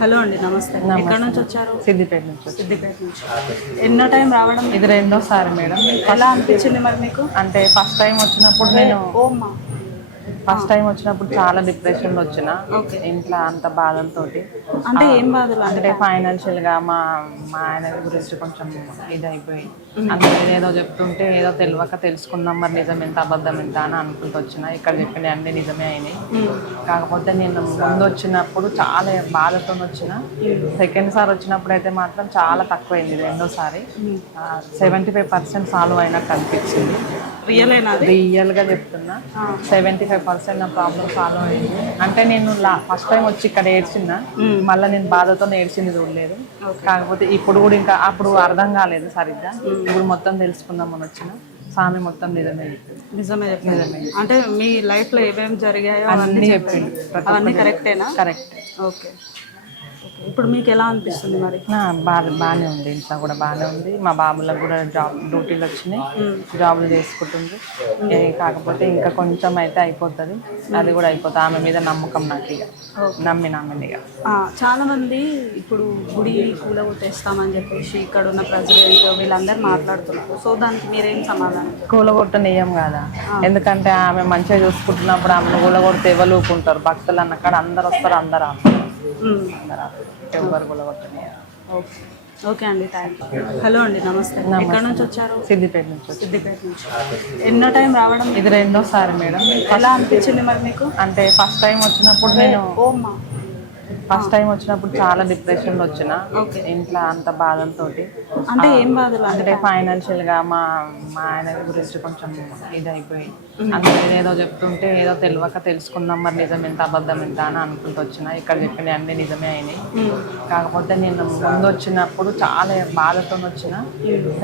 Hello అండి నమస్తే. ఎక్కడ నుంచి వచ్చారు? సిద్దిపేట నుంచి. సిద్దిపేట నుంచి. ఎన్నో టైం రావడం ఇది రెండోసారి మేడం. ఎలా అనిపించింది మరి మీకు? అంటే ఫస్ట్ టైం వచ్చినప్పుడు నేను ఓమ్మా ఫస్ట్ టైం వచ్చినప్పుడు చాలా డిప్రెషన్ వచ్చిన. ఇంట్లో అంత బాధలతో అంటే ఏం బాధలు? అంటే ఫైనాన్షియల్గా మా మా ఆయన గురించి కొంచెం ఇదైపోయి. అంటే ఏదో చెప్తుంటే ఏదో తెలియక తెలుసుకుందాం మరి నిజం ఎంత అబద్ధం ఎంత అని అనుకుంటూ వచ్చిన. ఇక్కడ చెప్పిన అన్ని నిజమే అయినాయి. కాకపోతే నేను ముందు వచ్చినప్పుడు చాలా బాధతో వచ్చిన. సెకండ్ సారి వచ్చినప్పుడు అయితే మాత్రం చాలా తక్కువైంది రెండోసారి. సెవెంటీ ఫైవ్ పర్సెంట్ సాల్వ్ అయినట్టు అనిపించింది రియల్ అయినది రియల్గా చెప్తున్నా. సెవెంటీ ఫైవ్ పర్సెంట్ నా ప్రాబ్లమ్ సాల్వ్ అయింది. అంటే నేను ఫస్ట్ టైం వచ్చి ఇక్కడ ఏడ్చిన మళ్ళీ నేను బాధతో ఏడ్చింది చూడలేదు. కాకపోతే ఇప్పుడు కూడా ఇంకా అప్పుడు అర్థం కాలేదు సరిగ్గా. ఇప్పుడు మొత్తం తెలుసుకుందామని వచ్చిన. స్వామి మొత్తం నిజమే. చెప్పింది. నిజమే. చెప్పింది అంటే మీ లైఫ్లో ఏమేమి జరిగాయో అన్నీ అవన్నీ కరెక్టేనా కరెక్ట్ ఓకే. ఇప్పుడు మీకు ఎలా అనిపిస్తుంది మరి? బాగా బాగానే ఉంది. ఇంట్లో కూడా బాగానే ఉంది. మా బాబులకు కూడా జాబ్ డ్యూటీలు వచ్చినాయి. జాబులు చేసుకుంటుంది. కాకపోతే ఇంకా కొంచెం అయితే అయిపోతుంది. అది కూడా అయిపోతుంది ఆమె మీద నమ్మకం నాకు ఇక. నమ్మి నమ్మింది ఇక. చాలా మంది ఇప్పుడు గుడి కూలగొట్టేస్తామని చెప్పేసి ఇక్కడ ఉన్న ప్రెసిడెంట్ వీళ్ళందరూ మాట్లాడుతున్నారు. సో దానికి మీరేం సమాధానం? చెప్తారు? కూలగొట్టనియం కదా. ఎందుకంటే ఆమె మంచిగా చూసుకుంటున్నప్పుడు ఆమెను కూలగొడితే ఎవరు ఊరుకుంటారు? భక్తులు అన్నకాడ అందరు వస్తారు అందరు ఆపుతారు. కూలగొట్టనియరు ఓకే ఓకే అండి. థ్యాంక్ యూ హలో అండి నమస్తే. ఎక్కడ నుంచి వచ్చారు? సిద్దిపేట నుంచి. సిద్దిపేట నుంచి. ఎన్నో టైం రావడం ఇది రెండోసారి మేడం. ఎలా అనిపించింది మరి మీకు? అంటే ఫస్ట్ టైం వచ్చినప్పుడు నేను ఓమ్మా ఫస్ట్ టైం వచ్చినప్పుడు చాలా డిప్రెషన్ వచ్చిన. ఇంట్లో అంత బాధలతో అంటే ఏం బాధలు? అంటే ఫైనాన్షియల్గా మా మా ఆయన గురించి కొంచెం ఇదైపోయి. అంటే ఏదో చెప్తుంటే ఏదో తెలియక తెలుసుకుందాం మరి నిజం ఎంత అబద్ధం ఎంత అని అనుకుంటూ వచ్చిన. ఇక్కడ చెప్పిన అన్ని నిజమే అయినాయి. కాకపోతే నేను ముందు వచ్చినప్పుడు చాలా బాధతో వచ్చిన.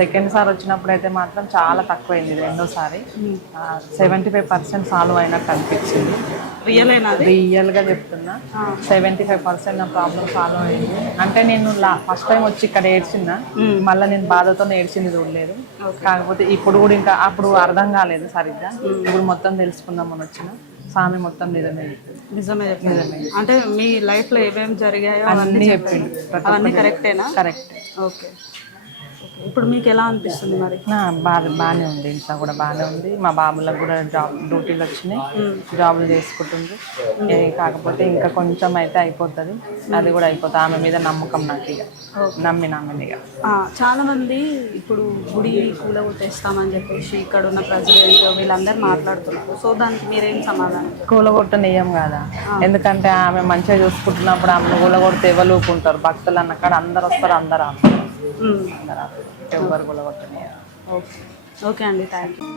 సెకండ్ సారి వచ్చినప్పుడు అయితే మాత్రం చాలా తక్కువైంది రెండోసారి. సెవెంటీ ఫైవ్ పర్సెంట్ సాల్వ్ అయినట్టు అనిపించింది. రియల్గా చెప్తున్నా. సెవెంటీ ఫైవ్ పర్సెంట్ నా ప్రాబ్లమ్ సాల్వ్ అయింది. అంటే నేను ఫస్ట్ టైం వచ్చి ఇక్కడ ఏడ్చిన మళ్ళీ నేను బాధతో ఏడ్చింది చూడలేదు. కాకపోతే ఇప్పుడు కూడా ఇంకా అప్పుడు అర్థం కాలేదు సరిగ్గా. ఇప్పుడు మొత్తం తెలుసుకుందామని వచ్చిన. స్వామి మొత్తం నిజమే. చెప్పింది. నిజమే. చెప్పింది అంటే మీ లైఫ్లో ఏమేమి జరిగాయో అవన్నీ అన్నీ చెప్పిండు. ప్రతి అవన్నీ కరెక్టేనా కరెక్ట్ ఓకే. ఇప్పుడు మీకు ఎలా అనిపిస్తుంది మరి? బాగా బాగానే ఉంది. ఇంట్లో కూడా బాగానే ఉంది. మా బాబులకు కూడా జాబ్ డ్యూటీలు వచ్చినాయి. జాబులు చేసుకుంటుంది. కాకపోతే ఇంకా కొంచెం అయితే అయిపోతుంది. అది కూడా అయిపోతుంది ఆమె మీద నమ్మకం నాకు ఇక. నమ్మి నమ్మింది ఇక. చాలా మంది ఇప్పుడు గుడి కూలగొట్టేస్తామని చెప్పేసి ఇక్కడ ఉన్న ప్రెసిడెంట్ వీళ్ళందరూ మాట్లాడుతున్నారు. సో దానికి మీరేం సమాధానం? చెప్తారు? కూలగొట్టనియం కదా. ఎందుకంటే ఆమె మంచిగా చూసుకుంటున్నప్పుడు ఆమెను కూలగొడితే ఎవరు ఊరుకుంటారు? భక్తులు అన్నకాడ అందరు వస్తారు అందరు ఎవరు కూలగొట్టనియరు ఓకే. ఓకే అండి థ్యాంక్ యూ